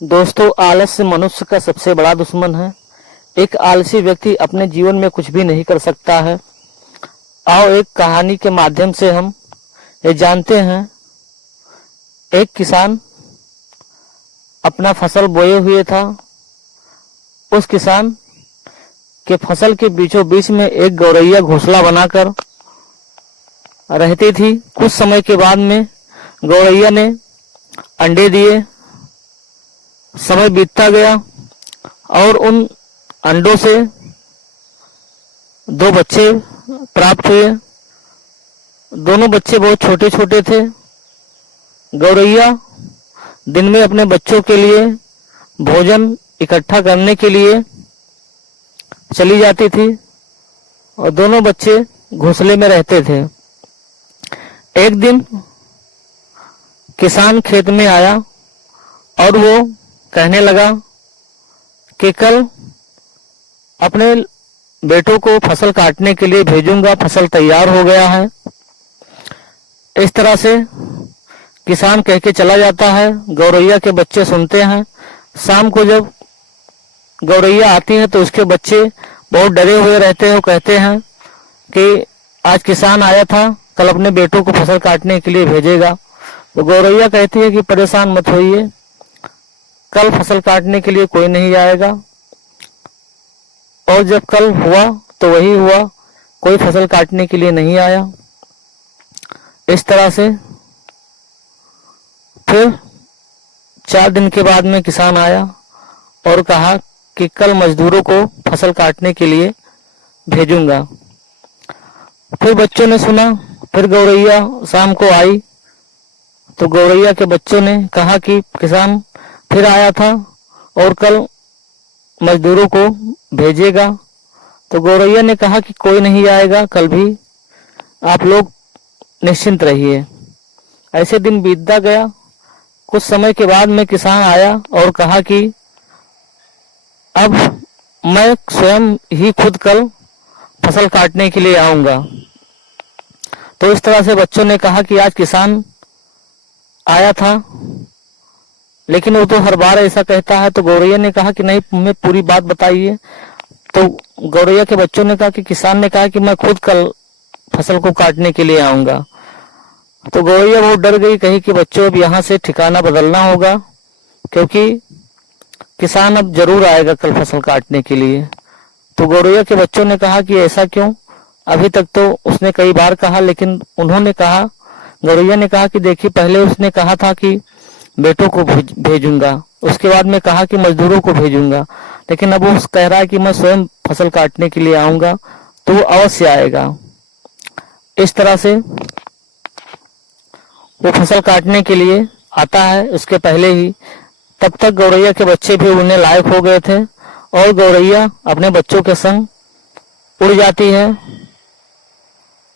दोस्तों, आलस्य मनुष्य का सबसे बड़ा दुश्मन है। एक आलसी व्यक्ति अपने जीवन में कुछ भी नहीं कर सकता है। आओ एक कहानी के माध्यम से हम ये जानते हैं। एक किसान अपना फसल बोए हुए था। उस किसान के फसल के बीचों बीच में एक गौरैया घोंसला बनाकर रहती थी। कुछ समय के बाद में गौरैया ने अंडे दिए। समय बीतता गया और उन अंडों से 2 बच्चे प्राप्त हुए। दोनों बच्चे बहुत छोटे छोटे थे। गौरैया दिन में अपने बच्चों के लिए भोजन इकट्ठा करने के लिए चली जाती थी और दोनों बच्चे घोंसले में रहते थे। एक दिन किसान खेत में आया और वो कहने लगा कि कल अपने बेटों को फसल काटने के लिए भेजूंगा, फसल तैयार हो गया है। इस तरह से किसान कह के चला जाता है। गौरैया के बच्चे सुनते हैं। शाम को जब गौरैया आती है तो उसके बच्चे बहुत डरे हुए रहते हैं। वो कहते हैं कि आज किसान आया था, कल अपने बेटों को फसल काटने के लिए भेजेगा। तो गौरैया कहती है कि परेशान मत होइए, कल फसल काटने के लिए कोई नहीं आएगा। और जब कल हुआ तो वही हुआ, कोई फसल काटने के लिए नहीं आया। इस तरह से फिर 4 दिन के बाद में किसान आया और कहा कि कल मजदूरों को फसल काटने के लिए भेजूंगा। फिर बच्चों ने सुना। फिर गौरैया शाम को आई तो गौरैया के बच्चों ने कहा कि किसान फिर आया था और कल मजदूरों को भेजेगा। तो गौरैया ने कहा कि कोई नहीं आएगा, कल भी आप लोग निश्चिंत रहिए। ऐसे दिन बीतता गया। कुछ समय के बाद में किसान आया और कहा कि अब मैं स्वयं ही खुद कल फसल काटने के लिए आऊंगा। तो इस तरह से बच्चों ने कहा कि आज किसान आया था, लेकिन वो तो हर बार ऐसा कहता है। तो गौरैया ने कहा कि नहीं, हमें पूरी बात बताइए। तो गौरैया के बच्चों ने कहा कि किसान ने कहा कि मैं खुद कल फसल को काटने के लिए आऊंगा। तो गौरैया बहुत डर गई, कही कि बच्चों अब यहाँ से ठिकाना बदलना होगा, क्योंकि किसान अब जरूर आएगा कल फसल काटने के लिए। तो गौरैया के बच्चों ने कहा कि ऐसा क्यों? अभी तक तो उसने कई बार कहा, लेकिन उन्होंने कहा, गौरैया ने कहा कि देखिए, पहले उसने कहा था कि बेटों को भेजूंगा, उसके बाद में कहा कि मजदूरों को भेजूंगा, लेकिन अब वो कह रहा है कि मैं स्वयं फसल काटने के लिए आऊंगा, तो वो अवश्य आएगा। इस तरह से वो फसल काटने के लिए आता है। उसके पहले ही तब तक गौरैया के बच्चे भी उड़ने लायक हो गए थे और गौरैया अपने बच्चों के संग उड़ जाती है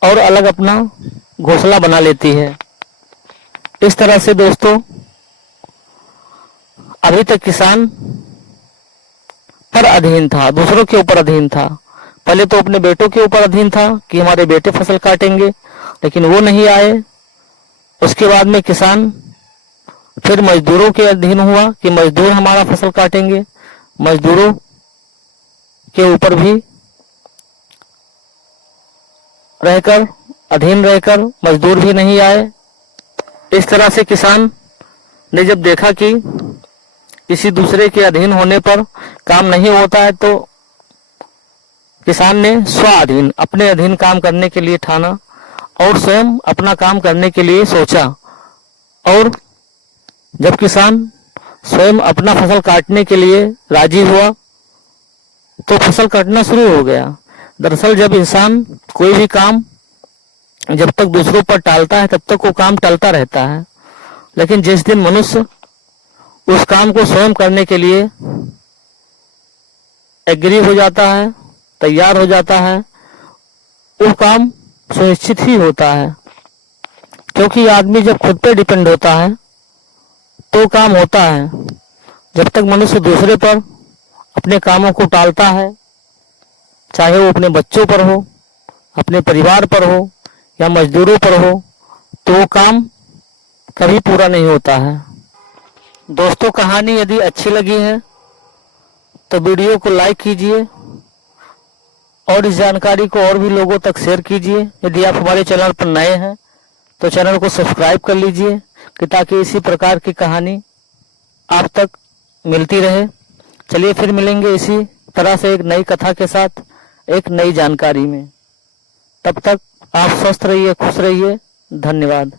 और अलग अपना घोंसला बना लेती है। इस तरह से दोस्तों, अभी तक किसान पर अधीन था, दूसरों के ऊपर अधीन था। पहले तो अपने बेटों के ऊपर अधीन था कि हमारे बेटे फसल काटेंगे, लेकिन वो नहीं आए। उसके बाद में किसान फिर मजदूरों के अधीन हुआ कि मजदूर हमारा फसल काटेंगे। मजदूरों के ऊपर भी रहकर, अधीन रहकर मजदूर भी नहीं आए। इस तरह से किसान ने जब देखा कि किसी दूसरे के अधीन होने पर काम नहीं होता है, तो किसान ने स्वाधीन, अपने अधीन काम करने के लिए ठाना और स्वयं अपना काम करने के लिए सोचा। और जब किसान स्वयं अपना फसल काटने के लिए राजी हुआ तो फसल काटना शुरू हो गया। दरअसल जब इंसान कोई भी काम जब तक दूसरों पर टालता है, तब तक वो काम टलता रहता है। लेकिन जिस दिन मनुष्य उस काम को स्वयं करने के लिए एग्री हो जाता है, तैयार हो जाता है, वो काम सुनिश्चित ही होता है। क्योंकि आदमी जब खुद पे डिपेंड होता है तो काम होता है। जब तक मनुष्य दूसरे पर अपने कामों को टालता है, चाहे वो अपने बच्चों पर हो, अपने परिवार पर हो या मजदूरों पर हो, तो वो काम कभी पूरा नहीं होता है। दोस्तों, कहानी यदि अच्छी लगी है तो वीडियो को लाइक कीजिए और इस जानकारी को और भी लोगों तक शेयर कीजिए। यदि आप हमारे चैनल पर नए हैं तो चैनल को सब्सक्राइब कर लीजिए कि ताकि इसी प्रकार की कहानी आप तक मिलती रहे। चलिए फिर मिलेंगे इसी तरह से एक नई कथा के साथ, एक नई जानकारी में। तब तक आप स्वस्थ रहिए, खुश रहिए। धन्यवाद।